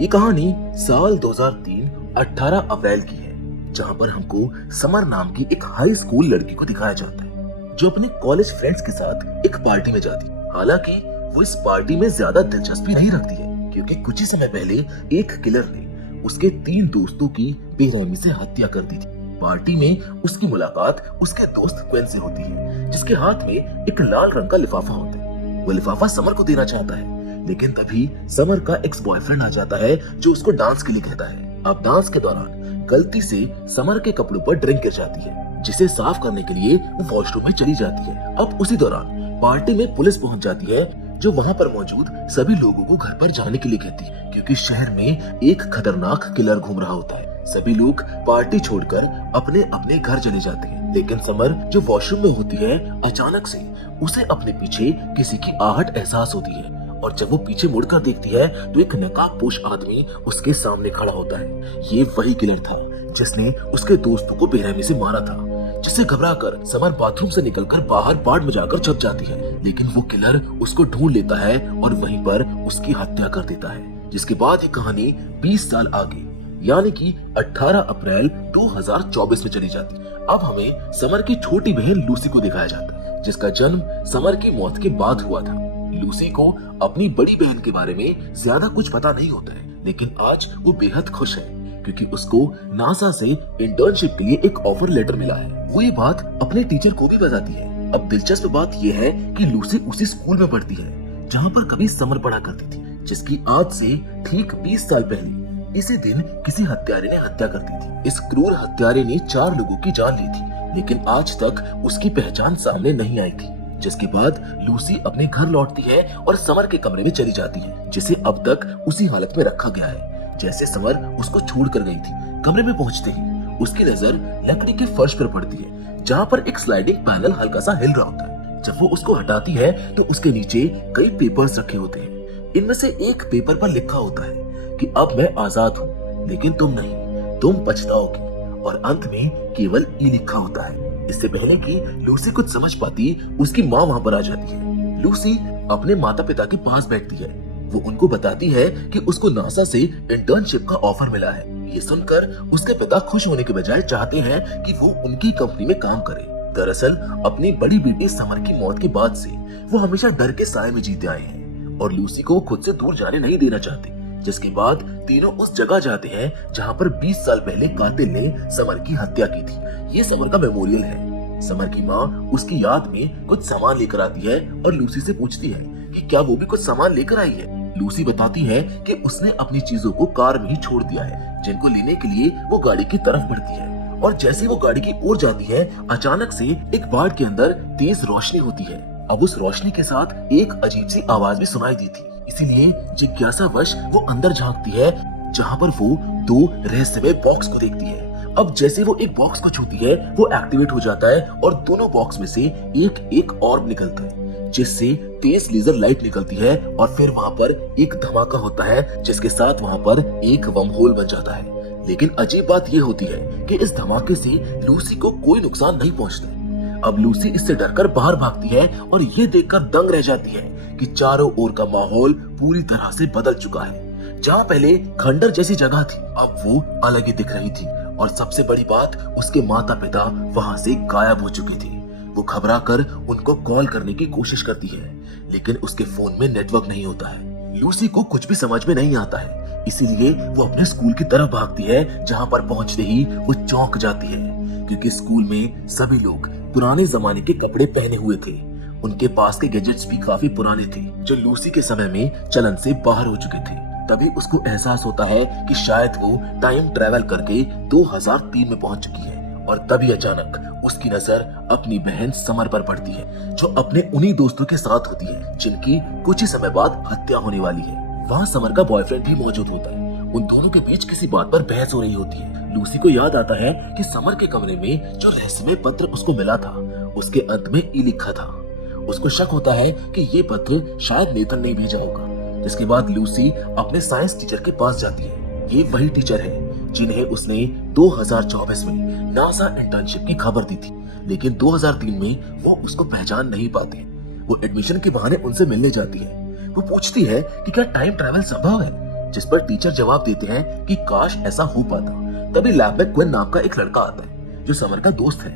ये कहानी साल 2003 18 अप्रैल की है, जहां पर हमको समर नाम की एक हाई स्कूल लड़की को दिखाया जाता है जो अपने कॉलेज फ्रेंड्स के साथ एक पार्टी में जाती है। हालांकि वो इस पार्टी में ज्यादा दिलचस्पी नहीं रखती है, क्योंकि कुछ ही समय पहले एक किलर ने उसके 3 दोस्तों की बेरहमी से हत्या कर दी थी। पार्टी में उसकी मुलाकात उसके दोस्त क्वेन से होती है, जिसके हाथ में एक लाल रंग का लिफाफा होता है। वो लिफाफा समर को देना चाहता है, लेकिन तभी समर का एक्स बॉयफ्रेंड आ जाता है जो उसको डांस के लिए कहता है। अब डांस के दौरान गलती से समर के कपड़ों पर ड्रिंक गिर जाती है, जिसे साफ करने के लिए वो वॉशरूम में चली जाती है। अब उसी दौरान पार्टी में पुलिस पहुंच जाती है, जो वहां पर मौजूद सभी लोगों को घर पर जाने के लिए कहती है, क्योंकि शहर में एक खतरनाक किलर घूम रहा होता है। सभी लोग पार्टी छोड़कर अपने अपने घर चले जाते हैं, लेकिन समर जो वॉशरूम में होती है, अचानक से उसे अपने पीछे किसी की आहट एहसास होती है, और जब वो पीछे मुड़कर देखती है तो एक नकाबपोश आदमी उसके सामने खड़ा होता है। ये वही किलर था जिसने उसके दोस्तों को बेरहमी से मारा था, जिससे घबराकर समर बाथरूम से निकलकर बाहर बाट में जाकर छुप जाती है। लेकिन वो किलर उसको ढूंढ लेता है और वहीं पर उसकी हत्या कर देता है। जिसके बाद ये कहानी 20 साल आगे यानी कि 18 अप्रैल 2024 में चली जाती है। अब हमें समर की छोटी बहन लूसी को दिखाया जाता है, जिसका जन्म समर की मौत के बाद हुआ था। लूसी को अपनी बड़ी बहन के बारे में ज्यादा कुछ पता नहीं होता है, लेकिन आज वो बेहद खुश है क्योंकि उसको नासा से इंटर्नशिप के लिए एक ऑफर लेटर मिला है। वो ये बात अपने टीचर को भी बताती है। अब दिलचस्प बात ये है कि लूसी उसी स्कूल में पढ़ती है जहाँ पर कभी समर पढ़ा करती थी, जिसकी आज से ठीक 20 साल पहले इसी दिन किसी हत्यारे ने हत्या कर दी थी। इस क्रूर हत्यारे ने 4 लोगों की जान ली थी, लेकिन आज तक उसकी पहचान सामने नहीं आई थी। जिसके बाद लूसी अपने घर लौटती है और समर के कमरे में चली जाती है, जिसे अब तक उसी हालत में रखा गया है जैसे समर उसको छोड़ कर गई थी। कमरे में पहुंचते ही उसकी नजर लकड़ी के फर्श पर पड़ती है, जहाँ पर एक स्लाइडिंग पैनल हल्का सा हिल रहा होता है। जब वो उसको हटाती है तो उसके नीचे कई पेपर्स रखे होते हैं। इनमें से एक पेपर पर लिखा होता है कि अब मैं आजाद हूँ, लेकिन तुम नहीं, तुम पछताओगी। और अंत में केवल ई लिखा होता है। इससे पहले कि लूसी कुछ समझ पाती, उसकी माँ वहाँ पर आ जाती है। लूसी अपने माता पिता के पास बैठती है। वो उनको बताती है कि उसको नासा से इंटर्नशिप का ऑफर मिला है। ये सुनकर उसके पिता खुश होने के बजाय चाहते हैं कि वो उनकी कंपनी में काम करे। दरअसल अपनी बड़ी बेटी समर की मौत के बाद से वो हमेशा डर के साए में जीते आए हैं और लूसी को खुद से दूर जाने नहीं देना चाहते। जिसके बाद तीनों उस जगह जाते हैं जहाँ पर 20 साल पहले कातिल ने समर की हत्या की थी। ये समर का मेमोरियल है। समर की माँ उसकी याद में कुछ सामान लेकर आती है और लूसी से पूछती है कि क्या वो भी कुछ सामान लेकर आई है। लूसी बताती है कि उसने अपनी चीजों को कार में ही छोड़ दिया है, जिनको लेने के लिए वो गाड़ी की तरफ बढ़ती है। और जैसे वो गाड़ी की ओर जाती है, अचानक से एक बाड़ के अंदर तेज रोशनी होती है। अब उस रोशनी के साथ एक अजीब सी आवाज भी सुनाई दी थी, इसीलिए जिज्ञासावश वो अंदर झांकती है, जहाँ पर वो 2 रहस्यमय बॉक्स को देखती है। अब जैसे वो एक बॉक्स को छूती है, वो एक्टिवेट हो जाता है और दोनों बॉक्स में से एक ऑर्ब निकलता है, जिससे तेज लेजर लाइट निकलती है। और फिर वहाँ पर एक धमाका होता है, जिसके साथ वहाँ पर एक वर्म होल बन जाता है। लेकिन अजीब बात ये होती है कि इस धमाके से लूसी को कोई नुकसान नहीं पहुँचता। अब लूसी इससे डरकर बाहर भागती है और ये देखकर दंग रह जाती है कि चारों ओर का माहौल पूरी तरह से बदल चुका है। जहाँ पहले खंडर जैसी जगह थी, अब वो अलग ही दिख रही थी। और सबसे बड़ी बात, उसके माता पिता वहाँ से गायब हो चुके थे। वो घबराकर उनको कॉल करने की कोशिश करती है, लेकिन उसके फोन में नेटवर्क नहीं होता है। लूसी को कुछ भी समझ में नहीं आता है, इसीलिए वो अपने स्कूल की तरफ भागती है, जहाँ पर पहुंचते ही वो चौंक जाती है, क्योंकि स्कूल में सभी लोग पुराने जमाने के कपड़े पहने हुए थे। उनके पास के गैजेट्स भी काफी पुराने थे, जो लूसी के समय में चलन से बाहर हो चुके थे। तभी उसको एहसास होता है कि शायद वो टाइम ट्रेवल करके 2003 में पहुंच चुकी है। और तभी अचानक उसकी नजर अपनी बहन समर पर पड़ती है, जो अपने उन्हीं दोस्तों के साथ होती है जिनकी कुछ ही समय बाद हत्या होने वाली है। वहाँ समर का बॉयफ्रेंड भी मौजूद होता है। उन दोनों के बीच किसी बात पर बहस हो रही होती है। लूसी को याद आता है कि समर के कमरे में जो रहस्यमय पत्र उसको मिला था, उसके अंत में ई लिखा था। उसको शक होता है कि ये पत्र शायद नेथन ने भेजा होगा। जिसके बाद लूसी अपने साइंस टीचर के पास जाती है। ये वही टीचर है जिन्हें उसने 2024 में नासा इंटर्नशिप की खबर दी थी, लेकिन 2003 में वो उसको पहचान नहीं पाते। वो एडमिशन के बहाने उनसे मिलने जाती है। वो पूछती है कि क्या टाइम ट्रैवल संभव है, जिस पर टीचर जवाब देते हैं कि काश ऐसा हो पाता। तभी लैब में क्विन नाम का एक लड़का आता है जो समर का दोस्त है।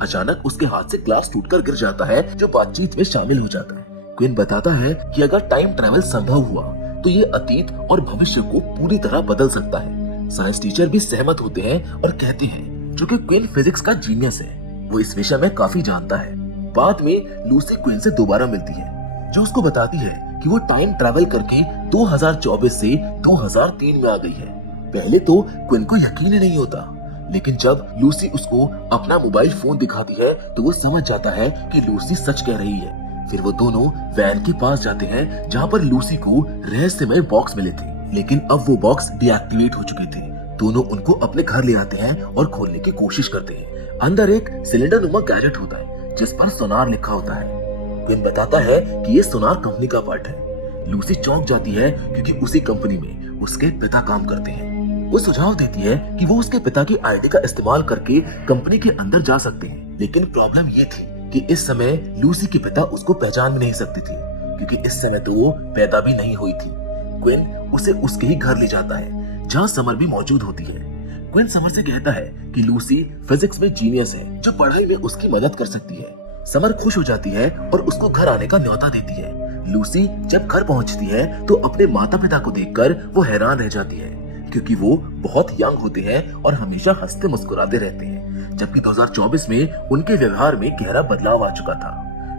अचानक उसके हाथ से ग्लास टूटकर गिर जाता है जो बातचीत में शामिल हो जाता है। क्विन बताता है कि अगर टाइम ट्रैवल संभव हुआ तो ये अतीत और भविष्य को पूरी तरह बदल सकता है। साइंस टीचर भी सहमत होते हैं और कहते हैं जो कि क्विन फिजिक्स का जीनियस है, वो इस विषय में काफी जानता है। बाद में लूसी क्विन से दोबारा मिलती है जो उसको बताती है कि वो टाइम ट्रैवल करके 2024 से 2003 में आ गई है। पहले तो क्विन को यकीन ही नहीं होता, लेकिन जब लूसी उसको अपना मोबाइल फोन दिखाती है तो वो समझ जाता है कि लूसी सच कह रही है। फिर वो दोनों वैन के पास जाते हैं जहाँ पर लूसी को रहस्यमय बॉक्स मिले थे, लेकिन अब वो बॉक्स डीएक्टिवेट हो चुके थे। दोनों उनको अपने घर ले आते हैं और खोलने की कोशिश करते हैं। अंदर एक सिलेंडर नुमा गैजेट होता है जिस पर सोनार लिखा होता है। क्विन बताता है कि ये सोनार कंपनी का पार्ट है। लूसी चौंक जाती है क्योंकि उसी कंपनी में उसके पिता काम करते हैं। वो सुझाव देती है कि वो उसके पिता की आईडी का इस्तेमाल करके कंपनी के अंदर जा सकते हैं, लेकिन प्रॉब्लम ये थी कि इस समय लूसी के पिता उसको पहचान भी नहीं सकते थे क्योंकि इस समय तो वो पैदा भी नहीं हुई थी। क्विन उसे उसके ही घर ले जाता है जहाँ समर भी मौजूद होती है। क्विन समर से कहता है कि लूसी फिजिक्स में जीनियस है जो पढ़ाई में उसकी मदद कर सकती है। समर खुश हो जाती है और उसको घर आने का न्योता देती है। लूसी जब घर पहुंचती है तो अपने माता पिता को देखकर वो हैरान रह जाती है क्योंकि वो बहुत यंग होते हैं और हमेशा हंसते मुस्कुराते रहते हैं, जबकि 2024 में उनके व्यवहार में गहरा बदलाव आ चुका था।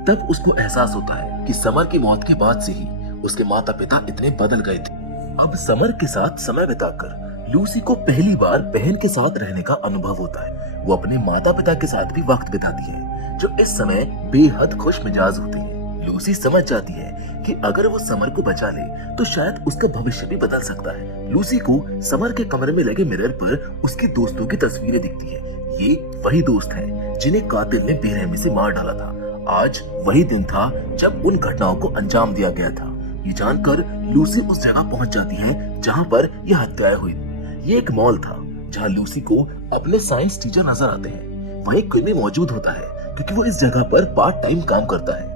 तब उसको एहसास होता है कि समर की मौत के बाद से ही उसके माता पिता इतने बदल गए थे। अब समर के साथ समय बिताकर लूसी को पहली बार बहन के साथ रहने का अनुभव होता है। वो अपने माता पिता के साथ भी वक्त बिताती है जो इस समय बेहद खुश मिजाज होते हैं। लूसी समझ जाती है कि अगर वो समर को बचा ले तो शायद उसका भविष्य भी बदल सकता है। लूसी को समर के कमरे में लगे मिरर पर उसके दोस्तों की तस्वीरें दिखती है। ये वही दोस्त हैं जिन्हें कातिल ने बेरहमी से मार डाला था। आज वही दिन था जब उन घटनाओं को अंजाम दिया गया था। ये जानकर लूसी उस जगह पहुंच जाती है जहां पर यह हत्याएं हुई। ये एक मॉल था जहां लूसी को अपने साइंस टीचर नजर आते हैं। वहीं क्विन भी मौजूद होता है क्योंकि वो इस जगह पर पार्ट टाइम काम करता है।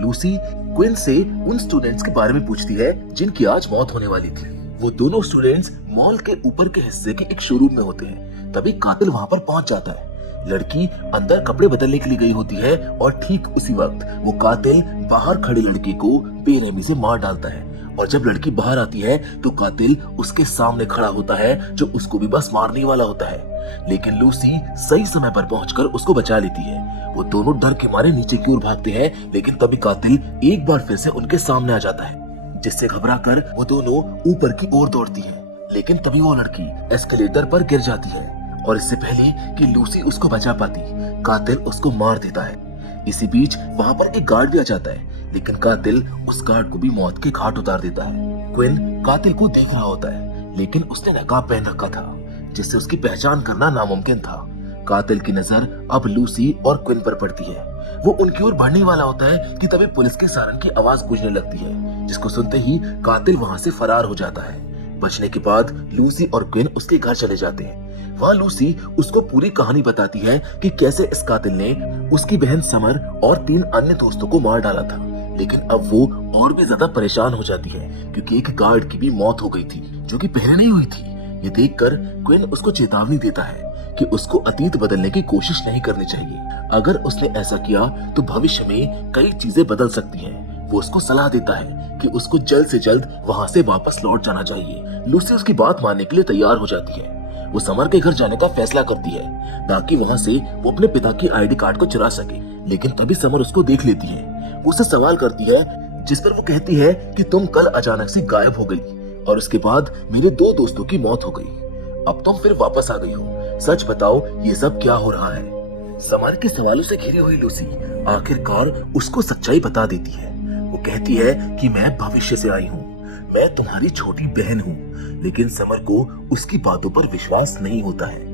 लूसी क्विन से उन स्टूडेंट्स के बारे में पूछती है जिनकी आज मौत होने वाली थी। वो दोनों स्टूडेंट्स मॉल के ऊपर के हिस्से के एक शोरूम में होते हैं। तभी कातिल वहां पर पहुंच जाता है। लड़की अंदर कपड़े बदलने के लिए गई होती है और ठीक उसी वक्त वो कातिल बाहर खड़े लड़के को बेरहमी से मार डालता है। और जब लड़की बाहर आती है तो कातिल उसके सामने खड़ा होता है जो उसको भी बस मारने वाला होता है, लेकिन लूसी सही समय पर पहुंचकर उसको बचा लेती है। वो दोनों डर के मारे नीचे की ओर भागते हैं, लेकिन तभी कातिल एक बार फिर से उनके सामने आ जाता है, जिससे घबराकर वो दोनों ऊपर की ओर दौड़ती है। लेकिन तभी वो लड़की एस्केलेटर पर गिर जाती है और इससे पहले कि लूसी उसको बचा पाती कातिल उसको मार देता है। इसी बीच वहां पर एक गार्ड भी आ जाता है, लेकिन कातिल उस गार्ड को भी मौत के घाट उतार देता है। क्विन कातिल को देख रहा होता है, लेकिन उसने नकाब पहन रखा था जिससे उसकी पहचान करना नामुमकिन था। कातिल की नजर अब लूसी और क्विन पर पड़ती है। वो उनकी ओर बढ़ने वाला होता है कि तभी पुलिस के सायरन की आवाज गूंजने लगती है, जिसको सुनते ही कातिल वहां से फरार हो जाता है। बचने के बाद लूसी और क्विन उसके घर चले जाते हैं। वहाँ लूसी उसको पूरी कहानी बताती है कि कैसे इस कातिल ने उसकी बहन समर और 3 अन्य दोस्तों को मार डाला था। लेकिन अब वो और भी ज्यादा परेशान हो जाती है क्योंकि एक गार्ड की भी मौत हो गई थी जो कि पहले नहीं हुई थी। ये देखकर क्विन उसको चेतावनी देता है कि उसको अतीत बदलने की कोशिश नहीं करनी चाहिए। अगर उसने ऐसा किया तो भविष्य में कई चीजें बदल सकती हैं। वो उसको सलाह देता है कि उसको जल्द से जल्द वहां से वापस लौट जाना चाहिए। लूसी उसकी बात मानने के लिए तैयार हो जाती है। वो समर के घर जाने का फैसला करती है ताकि वहां से वो अपने पिता की आईडी कार्ड को चुरा सके। लेकिन तभी समर उसको देख लेती है। वो उससे सवाल करती है जिस पर वो कहती है कि तुम कल अचानक से गायब हो गई और उसके बाद मेरे 2 दोस्तों की मौत हो गई। अब तुम फिर वापस आ गई हो, सच बताओ ये सब क्या हो रहा है। समर के सवालों से घिरी हुई लूसी आखिरकार उसको सच्चाई बता देती है। वो कहती है कि मैं भविष्य से आई हूँ, मैं तुम्हारी छोटी बहन हूँ। लेकिन समर को उसकी बातों पर विश्वास नहीं होता है।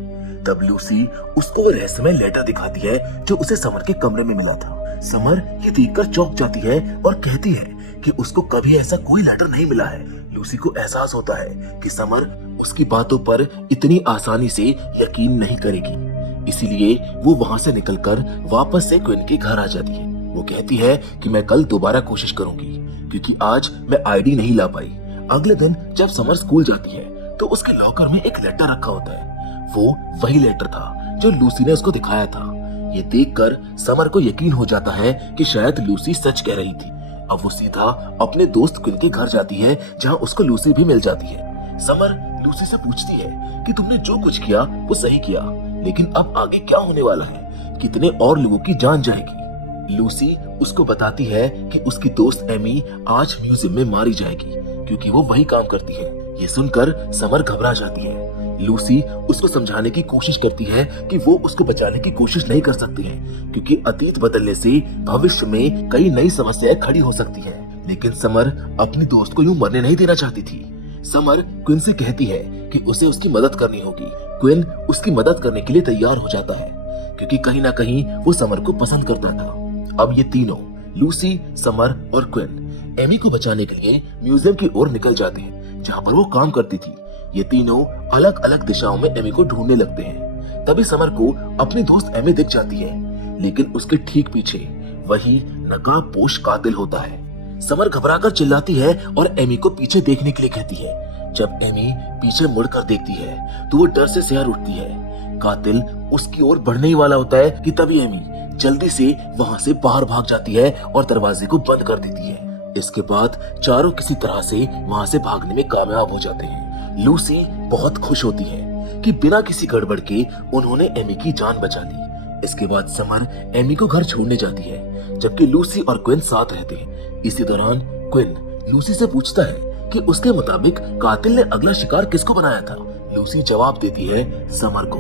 तब लूसी उसको वो रहस्यमय लेटर दिखाती है जो उसे समर के कमरे में मिला था। समर ये देखकर चौंक जाती है और कहती है कि उसको कभी ऐसा कोई लेटर नहीं मिला है। लूसी को एहसास होता है कि समर उसकी बातों पर इतनी आसानी से यकीन नहीं करेगी, इसीलिए वो वहां से निकलकर वापस से क्विन के घर आ जाती है। वो कहती है कि मैं कल दोबारा कोशिश करूंगी क्योंकि आज मैं आईडी नहीं ला पाई। अगले दिन जब समर स्कूल जाती है तो उसके लॉकर में एक लेटर रखा होता है। वो वही लेटर था जो लूसी ने उसको दिखाया था। ये देखकर समर को यकीन हो जाता है कि शायद लूसी सच कह रही थी। अब वो सीधा अपने दोस्त क्विन के घर जाती है जहाँ उसको लूसी भी मिल जाती है। समर लूसी से पूछती है कि तुमने जो कुछ किया वो सही किया, लेकिन अब आगे क्या होने वाला है, कितने और लोगों की जान जाएगी। लूसी उसको बताती है कि उसकी दोस्त एमी आज म्यूजियम में मारी जाएगी क्योंकि वो वही काम करती है। ये सुनकर समर घबरा जाती है। लूसी उसको समझाने की कोशिश करती है कि वो उसको बचाने की कोशिश नहीं कर सकती है क्योंकि अतीत बदलने से भविष्य में कई नई समस्याएं खड़ी हो सकती हैं। लेकिन समर अपनी दोस्त को यूं मरने नहीं देना चाहती थी। समर क्विन से कहती है कि उसे उसकी मदद करनी होगी। क्विन उसकी मदद करने के लिए तैयार हो जाता है क्योंकि कहीं ना कहीं वो समर को पसंद करता था। अब ये तीनों लूसी, समर और क्विन एमी को बचाने के लिए म्यूजियम की ओर निकल जाते हैं जहाँ पर वो काम करती थी। ये तीनों अलग अलग दिशाओं में एमी को ढूंढने लगते हैं। तभी समर को अपनी दोस्त एमी दिख जाती है, लेकिन उसके ठीक पीछे वही नकाबपोश कातिल होता है। समर घबराकर चिल्लाती है और एमी को पीछे देखने के लिए कहती है। जब एमी पीछे मुड़कर देखती है तो वो डर से सिहर उठती है। कातिल उसकी ओर बढ़ने ही वाला होता है कि तभी एमी जल्दी से वहां से बाहर भाग जाती है और दरवाजे को बंद कर देती है। इसके बाद चारों किसी तरह से वहां से भागने में कामयाब हो जाते हैं। लूसी बहुत खुश होती है कि बिना किसी गड़बड़ के उन्होंने एमी की जान बचा ली। इसके बाद समर एमी को घर छोड़ने जाती है जबकि लूसी और क्विन साथ रहते हैं। इसी दौरान क्विन लूसी से पूछता है कि उसके मुताबिक कातिल ने अगला शिकार किसको बनाया था। लूसी जवाब देती है समर को।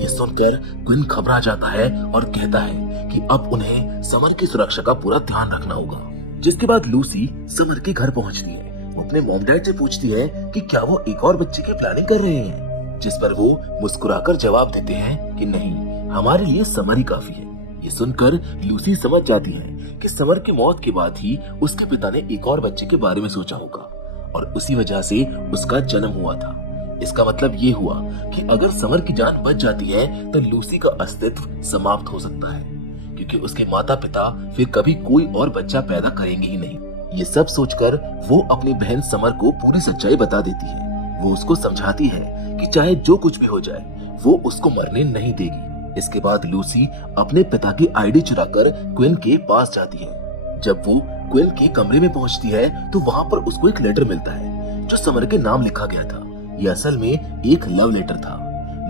ये सुनकर क्विन घबरा जाता है और कहता है कि अब उन्हें समर की सुरक्षा का पूरा ध्यान रखना होगा। जिसके बाद लूसी समर के घर पहुंचती है। वो अपने मॉम डैड से पूछती है कि क्या वो एक और बच्चे की प्लानिंग कर रहे हैं, जिस पर वो मुस्कुराकर जवाब देते हैं कि नहीं, हमारे लिए समर ही काफी है। ये सुनकर लूसी समझ जाती है कि समर की मौत के बाद ही उसके पिता ने एक और बच्चे के बारे में सोचा होगा और उसी वजह से उसका जन्म हुआ था। इसका मतलब ये हुआ कि अगर समर की जान बच जाती है तो लूसी का अस्तित्व समाप्त हो सकता है क्योंकि उसके माता पिता फिर कभी कोई और बच्चा पैदा करेंगे ही नहीं। ये सब सोचकर वो अपनी बहन समर को पूरी सच्चाई बता देती है। वो उसको समझाती है कि चाहे जो कुछ भी हो जाए वो उसको मरने नहीं देगी। इसके बाद लूसी अपने पिता की आईडी चुराकर क्विन के पास जाती है। जब वो क्विन के कमरे में पहुंचती है तो वहाँ पर उसको एक लेटर मिलता है जो समर के नाम लिखा गया था। ये असल में एक लव लेटर था।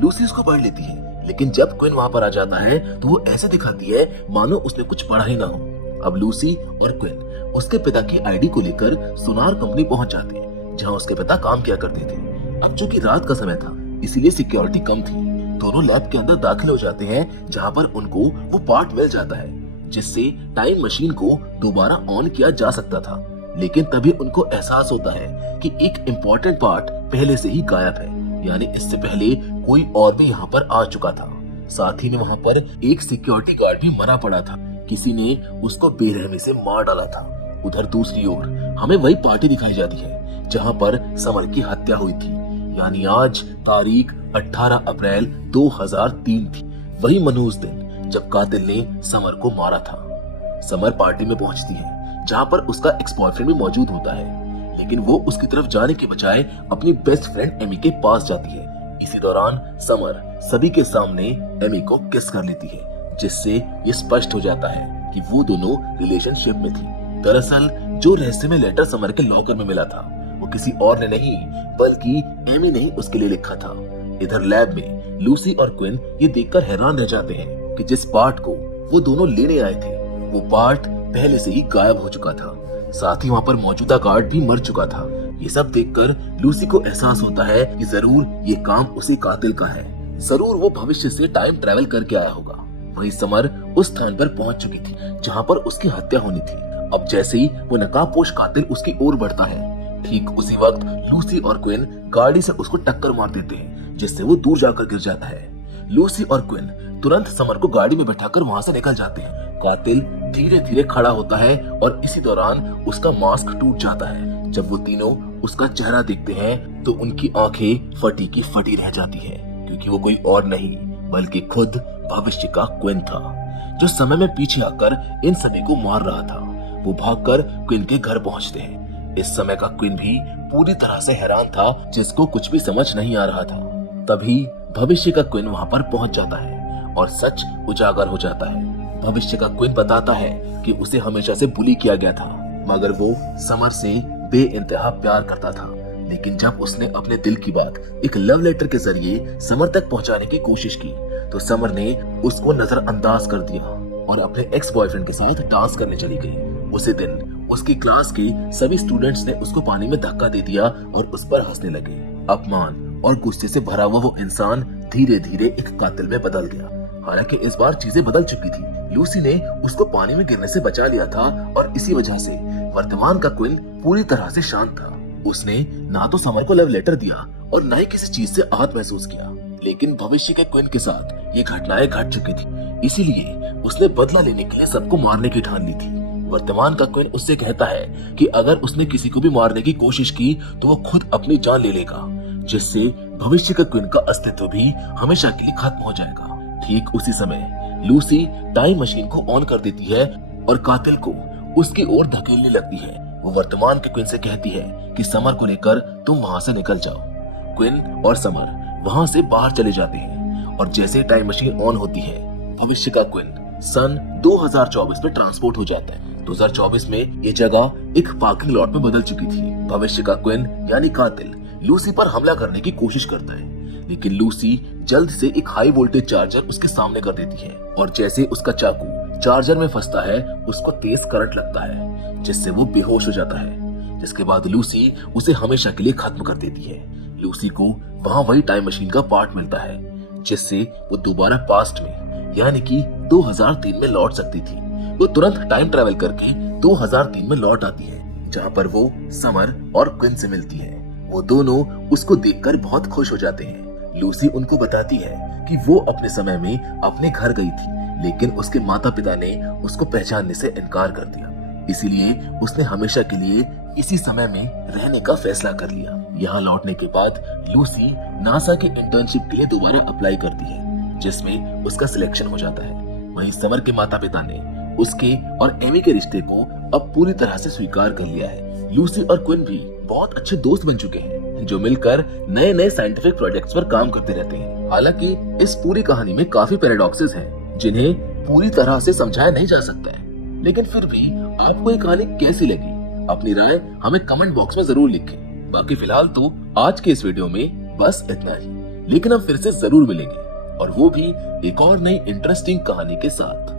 लूसी उसको पढ़ लेती है, लेकिन जब क्विन वहाँ पर आ जाता है तो वो ऐसे दिखाती है मानो उसने कुछ पढ़ा ही ना हो। अब लूसी और क्विन उसके पिता की आईडी को लेकर सोनार कंपनी पहुंच जाते हैं जहां उसके पिता काम किया करते थे। अब चूंकि रात का समय था इसीलिए सिक्योरिटी कम थी। दोनों लैब के अंदर दाखिल हो जाते हैं जहां पर उनको वो पार्ट मिल जाता है जिससे टाइम मशीन को दोबारा ऑन किया जा सकता था। लेकिन तभी उनको एहसास होता है कि एक इम्पोर्टेंट पार्ट पहले से ही गायब है, यानी इससे पहले कोई और भी यहाँ पर आ चुका था। साथ ही में वहाँ पर एक सिक्योरिटी गार्ड भी मरा पड़ा था, किसी ने उसको बेरहमी से मार डाला था। उधर दूसरी ओर हमें वही पार्टी दिखाई जाती है जहां पर समर की हत्या हुई थी, यानी आज तारीख 18 अप्रैल 2003 थी। वही मनहूस दिन जब कातिल ने समर को मारा था। समर पार्टी में पहुंचती है जहां पर उसका एक्स बॉयफ्रेंड भी मौजूद होता है, लेकिन वो उसकी तरफ जाने के बजाय अपनी बेस्ट फ्रेंड एमी के पास जाती है। इसी दौरान समर सभी के सामने एमी को किस कर लेती है, जिससे ये स्पष्ट हो जाता है कि वो दोनों रिलेशनशिप में थी। दरअसल जो रहस्यमय लेटर समर के लॉकर में मिला था वो किसी और ने नहीं बल्कि एमी ने ही उसके लिए लिखा था। इधर लैब में लूसी और क्विन ये देखकर हैरान रह जाते हैं कि जिस पार्ट को वो दोनों लेने आए थे वो पार्ट पहले से ही गायब हो चुका था। साथ ही वहाँ पर मौजूदा गार्ड भी मर चुका था। ये सब देखकर लूसी को एहसास होता है कि जरूर ये काम उसी कातिल का है, जरूर वो भविष्य से टाइम ट्रेवल करके आया होगा। वही समर उस स्थान पर पहुंच चुकी थी जहां पर उसकी हत्या होनी थी। अब जैसे ही वो नकाबपोश कातिल उसकी ओर बढ़ता है, ठीक उसी वक्त लूसी और क्विन गाड़ी से उसको टक्कर मार देते हैं, जिससे वो दूर जाकर गिर जाता है। लूसी और क्विन तुरंत समर को गाड़ी में बैठाकर वहां से निकल जाते हैं। कातिल धीरे धीरे खड़ा होता है और इसी दौरान उसका मास्क टूट जाता है। जब वो तीनों उसका चेहरा देखते हैं तो उनकी आंखें फटी की फटी रह जाती है, क्योंकि वो कोई और नहीं बल्कि खुद भविष्य का क्विन था, जो समय में पीछे आकर इन सभी को मार रहा था। वो भागकर क्विन के घर पहुंचते हैं। इस समय का क्विन भी पूरी तरह से हैरान था, जिसको कुछ भी समझ नहीं आ रहा था। तभी भविष्य का क्विन वहाँ पर पहुँच जाता है और सच उजागर हो जाता है। भविष्य का क्विन बताता है कि उसे हमेशा से बुली किया गया था, मगर वो समर से बेइंतहा प्यार करता था। लेकिन जब उसने अपने दिल की बात एक लव लेटर के जरिए समर तक पहुंचाने की कोशिश की, तो समर ने उसको नजरअंदाज कर दिया और अपने एक्स बॉयफ्रेंड के साथ डांस करने चली गई। उसी दिन उसकी क्लास के सभी स्टूडेंट्स ने उसको पानी में धक्का दे दिया और उस पर हंसने लगे। अपमान और गुस्से से भरा हुआ वो इंसान धीरे धीरे एक कातिल में बदल गया। हालांकि इस बार चीजें बदल चुकी थी। लूसी ने उसको पानी में गिरने से बचा लिया था और इसी वजह से वर्तमान का क्विन पूरी तरह से शांत था। उसने ना तो समर को लव लेटर दिया और न ही किसी चीज से आहत महसूस किया। लेकिन भविष्य के क्विन के साथ ये घटनाएं घट चुकी थी, इसीलिए उसने बदला लेने के लिए सबको मारने की ठान ली थी। वर्तमान का क्विन उससे कहता है कि अगर उसने किसी को भी मारने की कोशिश की तो वो खुद अपनी जान ले लेगा, जिससे भविष्य का क्विन का अस्तित्व भी हमेशा के लिए खत्म हो जाएगा। ठीक उसी समय लूसी टाइम मशीन को ऑन कर देती है और कातिल को उसकी ओर धकेलने लगती है। वो वर्तमान के क्विन से कहती है कि समर को लेकर तुम वहां से निकल जाओ। क्विन और समर वहां से बाहर चले जाते हैं और जैसे टाइम मशीन ऑन होती है, भविष्य का क्विन सन 2024 में ट्रांसपोर्ट हो जाता है। 2024 में ये जगह एक पार्किंग लॉट में बदल चुकी थी। भविष्य का क्विन यानी कातिल लूसी पर हमला करने की कोशिश करता है, लेकिन लूसी जल्द से एक हाई वोल्टेज चार्जर उसके सामने कर देती है और जैसे उसका चाकू चार्जर में फंसता है, उसको तेज करंट लगता है, जिससे वो बेहोश हो जाता है। जिसके बाद लूसी उसे हमेशा के लिए खत्म कर देती है। लूसी को वहाँ वही टाइम मशीन का पार्ट मिलता है, जिससे वो दोबारा पास्ट में यानी कि 2003 में लौट सकती थी। वो तुरंत टाइम ट्रैवल करके 2003 में लौट आती है, जहाँ पर वो समर और क्विन से मिलती है। वो दोनों उसको देखकर बहुत खुश हो जाते हैं। लूसी उनको बताती है कि वो अपने समय में अपने घर गई थी, लेकिन उसके माता पिता ने उसको पहचानने से इनकार कर दिया, इसीलिए उसने हमेशा के लिए इसी समय में रहने का फैसला कर लिया। यहाँ लौटने के बाद लूसी नासा के इंटर्नशिप के लिए दोबारा अप्लाई करती है, जिसमें उसका सिलेक्शन हो जाता है। वहीं समर के माता पिता ने उसके और एमी के रिश्ते को अब पूरी तरह से स्वीकार कर लिया है। लूसी और क्विन भी बहुत अच्छे दोस्त बन चुके हैं, जो मिलकर नए नए साइंटिफिक प्रोजेक्ट्स पर काम करते रहते हैं। हालांकि इस पूरी कहानी में काफी पैराडॉक्सेस हैं, जिन्हें पूरी तरह से समझाया नहीं जा सकता है। लेकिन फिर भी आपको ये कहानी कैसी लगी, अपनी राय हमें कमेंट बॉक्स में जरूर लिखें। बाकी फिलहाल तो आज के इस वीडियो में बस इतना ही, लेकिन हम फिर से जरूर मिलेंगे, और वो भी एक और नई इंटरेस्टिंग कहानी के साथ।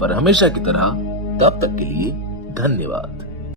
पर हमेशा की तरह तब तक के लिए धन्यवाद।